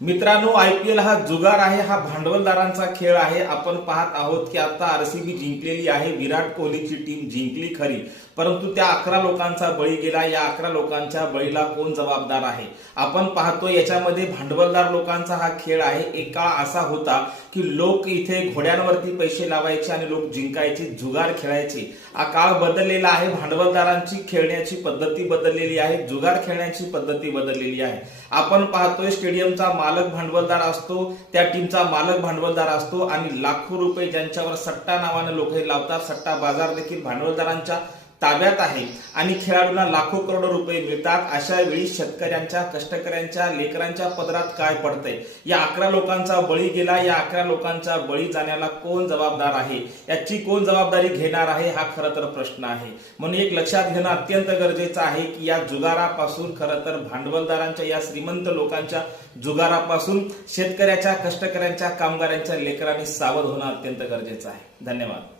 मित्रांनो, IPL हा जुगार आहे, हा भांडवलदारांचा खेळ आहे। आपण पाहत आहोत की आता आरसीबी जिंकलेली आहे, विराट कोहलीची टीम जिंकली खरी, परंतु त्या 11 लोकांचा बळी गेला। या 11 लोकांच्या बळीला कोण जबाबदार आहे? आपण पाहतो याच्यामध्ये भांडवलदार लोकांचा हा खेळ आहे। एक काळ असा होता की लोक इथे घोड्यांवरती पैसे लावायचे आणि लोक जिंकायचे, जुगार खेळायचे। हा काळ बदललेला आहे, भांडवलदारांची खेळण्याची पद्धती बदललेली आहे, जुगार खेळण्याची पद्धती बदललेली आहे। आपण पाहतोय स्टेडियमचा मालक भांडवलदार असतो, त्या टीमचा मालक भांडवलदार असतो आणि लाखो रुपये ज्यांच्यावर सट्टा नावाने लोक लावतात। सट्टा बाजार देखील भांडवलदारांच्या ताब्यात आहे आणि खेळाडूंना लाखो करोड रुपये मिळतात। अशा वेळी शेतकऱ्यांच्या, कष्टकऱ्यांच्या, लेकरांच्या पदरात काय पडतंय? या 11 लोकांचा बळी गेला। या 11 लोकांचा बळी जाण्याला कोण जबाबदार आहे? याची कोण जबाबदारी घेणार आहे? हा खरं तर प्रश्न आहे। म्हणून एक लक्षात घेणं अत्यंत गरजेचं आहे की या जुगारापासून, खरं तर भांडवलदारांच्या, या श्रीमंत लोकांच्या जुगारापासून शेतकऱ्याच्या, कष्टकऱ्यांच्या, कामगारांच्या, लेकरांनी सावध होणं अत्यंत गरजेचं आहे। धन्यवाद।